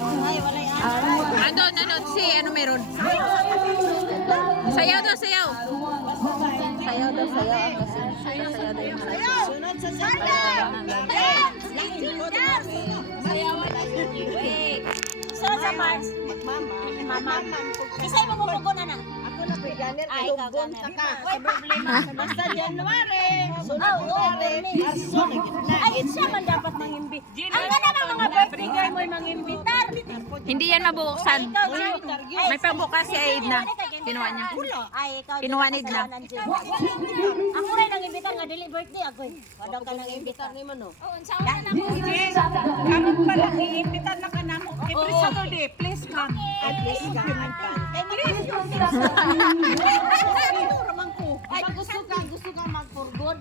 Andon, si ano meron? Sayaw daw, sayaw. Sayaw daw, sayaw. Sayaw daw yung sayaw. Sunod sa sayaw. Sunod sa Mars. Mama. Isa'y mo mupugo na na. Ako na veganer, Ay, ikaw kalubon ka ka na. ka. Sa problema, basta January. Sunod January, Marso, nagitna. Ay, siya man dapat mangimbit. Ang ganda ng mga birthday girl mo mangimbitar. Hindi yan mabuksan. Ikaw, Jun. May pabukas si Aidna. Kinuha niya. Ay, ikaw. Kinuha ni Edna. Ako rin ang imbitar nga dili birthday ako. Wadaw ka nang imbitar ni mo no. Karon pa lang, iimbitan na ka namo. Every Saturday, please come. At least come. Ay, gusto ka mag-forgood.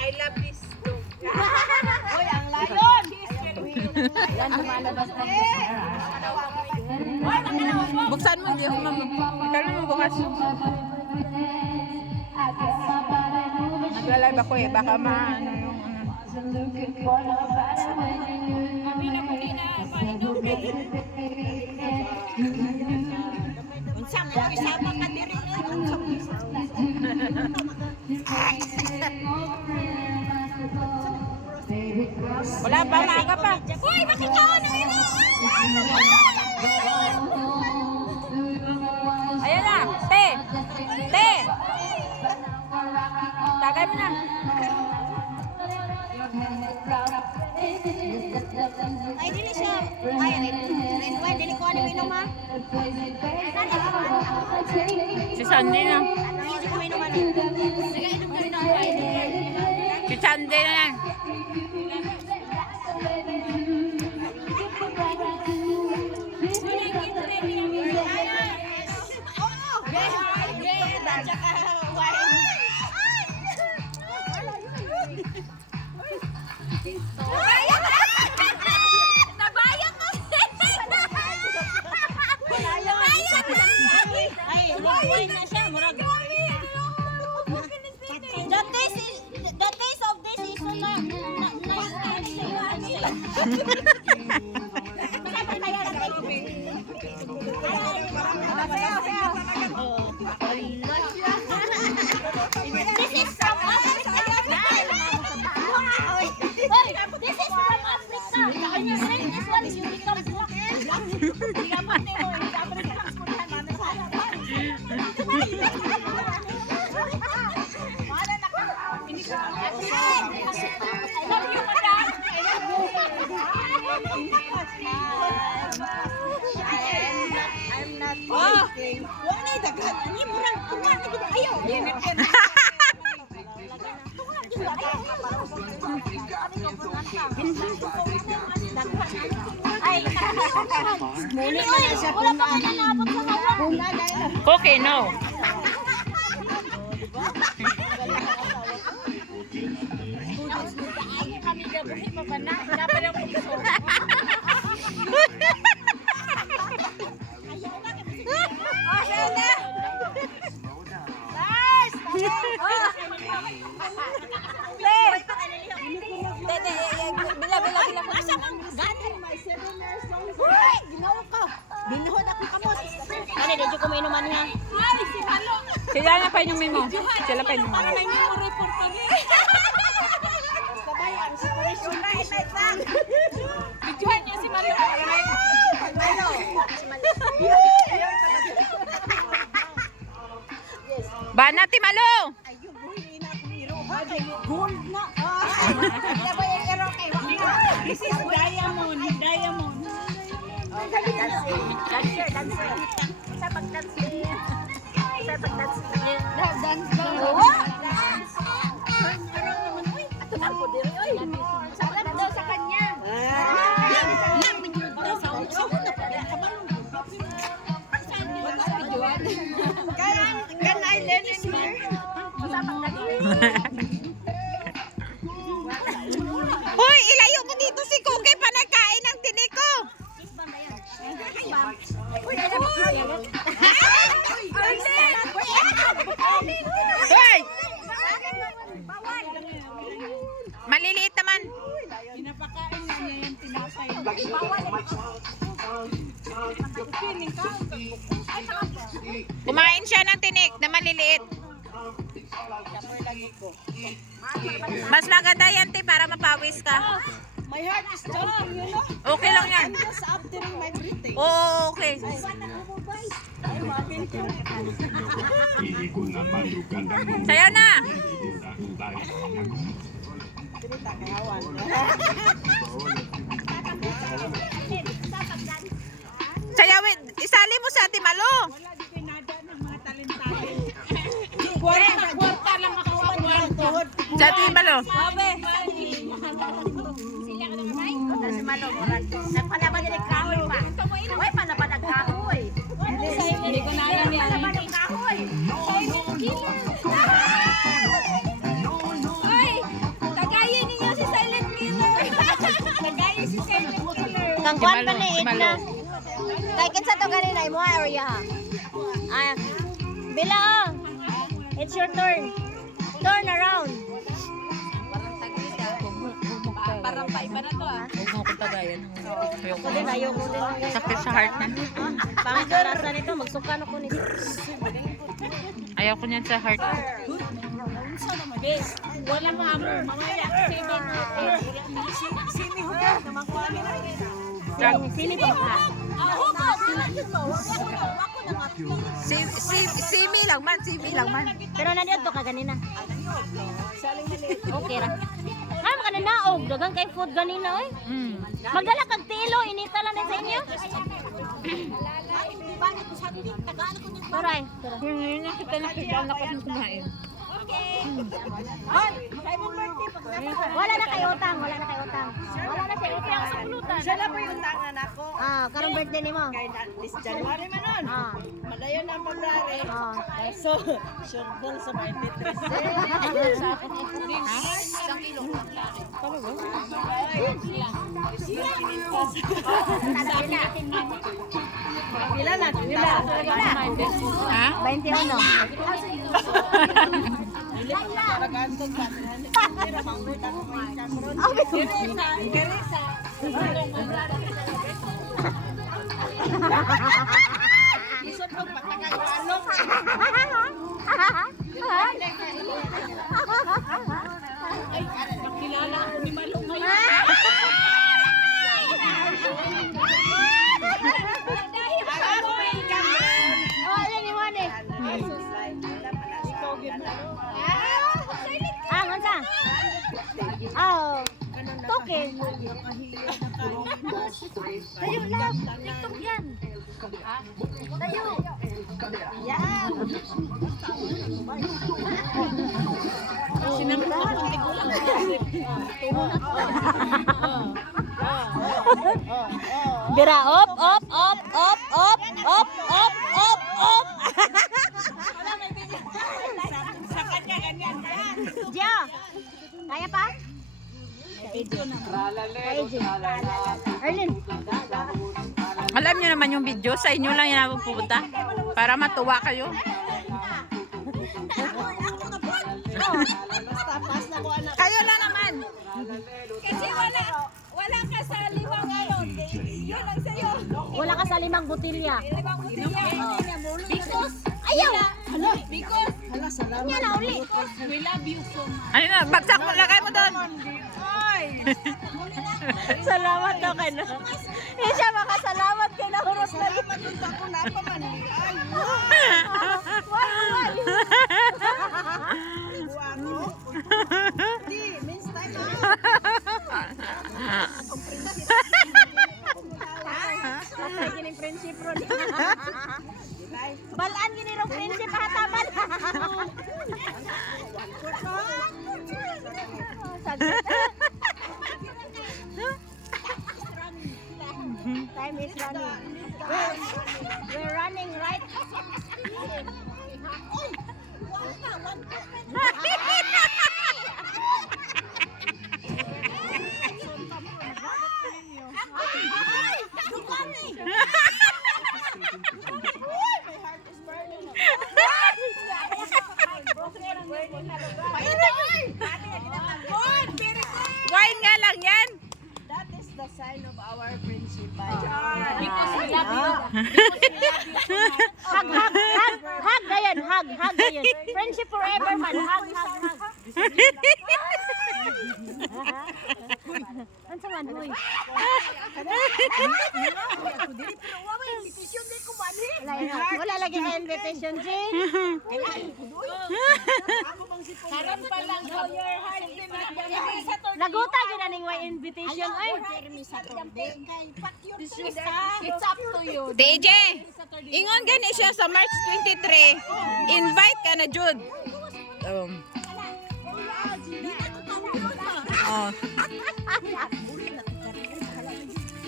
I love this dog. Hoy, ang layon! Yan, lumalabas na. Buksan mo, hindi ako Kailan mo bukas? Nagla-live ako eh. Baka maano yung Unsang mo isama ka diri. wala pa, maaga pa. Uy, makikawa na yun! Ayan na, te. Te. Tagay mo na. Ay, dili siya. Ay, dili ko ano minom ha? Si Sandy na. Dili ko minom ano? Nagainom kami ng wine. Si Sandy na yan. The taste of this is so This is from Africa. This is from Africa. When you drink this one, you become black. I'm not drinking. Wala dagat. Ani murang tuwa na gid ayo. Ay, muli na siya. Wala pa man naabot sa kawan. Okay, no. Kami gabuhi pa ba na? Dapat ang puso. Binuhod ako kamot. Ano, dito ko may inuman niya. Sila na pa inumin mo. Sila pa inumin mo. Kabayan, inspiration na lang. Videohan niya si Malo. Malo. Banati Malo! Ayun, buhay na kumiro. Gold na. This is diamond. Diamond. Dancer. Sa pag-dancer. Dance ba? Ito na po diri. Salat daw sa kanya. Can I learn it here? Hoy, ilayo mo dito si Cookie pa nagkain ng tiniko. Uy, Kumain siya ng tinik na maliliit. Mas maganda yan, te, para mapawis ka. My heart is jumping, you know? Okay lang yan. I'm just after my breathing. Oo, okay. Sayo na. Sayawin, isali mo sa Ate Malo. Kwarta lang ako ang tuhod. Sa Ate Malo. Si Malo, nagpalaban din ang kahoy pa. Uy, palaban ang kahoy. Hindi ko na alam yan. Palaban ang kahoy. Uy, kagayin ninyo si Silent Killer. Kagayin si Silent Killer. Kang kwan pa ni na. Kay kinsa to ganina imo area ha. Ah. Bila oh. It's your turn. Turn around. Parang paiba na to ah. Huwag mo akong tagayan. Ako din ayoko din. Sakit sa heart na. Pangkarasa nito magsukan ako nito. Ayaw ko niyan sa heart. Wala mo amo. Mamaya. Sini ho. Sini ba ha? Simi lang man, simi lang man. Pero nandiyan to ka ganina. Okay ra. Ano ka na naog? Dagang kay food ganina oy. Magdala kag tilo, inita lang na sa inyo. Turay. Yun na kita nakita ko ng kumain. Wala na kay utang, wala na kay utang. Wala na kay utang sa pulutan. Siya na po yung tangan ako. Ah, karong birthday nimo. Kaya this January man nun. Ah. Malayo na ang February. Ah. So, sure ball sa 23. Pila na, pila. Ha? 21. Ah, ngansa? Oh. Token. Tayo lang. TikTok yan. Tayo. Yan. Bira, op, op, op, op, op, op, op, op, op. Dia, kaya pa? Erlin. Alam niyo naman yung video, sa inyo lang yan ako pupunta. Para matuwa kayo. Kayo lang naman. Kasi wala ka sa limang ngayon. Yun lang sa'yo. Wala ka sa 5 botilya. Because, Ayaw! because, Kanya na uli. we love you so much. Ano na, bagsak mo, lagay mo doon. Salamat daw kay na. Hindi siya makasalamat kay na huros na. Ako na pa man. Why? Di, means time na. Patay gining friendship ron. Balaan gini rong friendship hataman. Time is running. We're running right. invitation, Jane. Karon pa lang go your heart. Naguta yun aning way invitation, ay. It's up to you. DJ, ingon gani siya sa March 23. Invite ka na, Jude. Oh.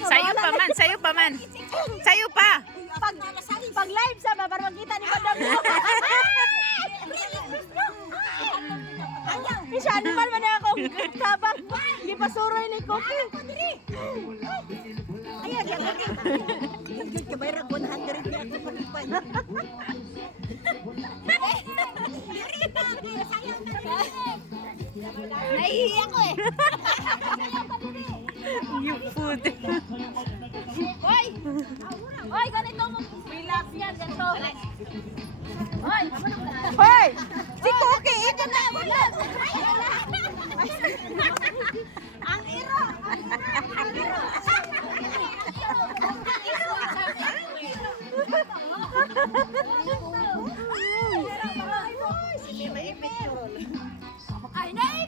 Sayo pa man, sayo pa man. Sayo pa. Pag live sa ba, para magkita ni Madam mo. Isa, ano man man akong kabang. Hindi pa suroy ni Cookie. Ayan, yan. Good ka bayra 100 na ako pagpay. Nahihiya ko eh. You food. Hoy! Hoy, ganito mo. Relax yan, ganito. Hoy! Hoy! Si Cookie, ito na. Ang iro! Ang iro!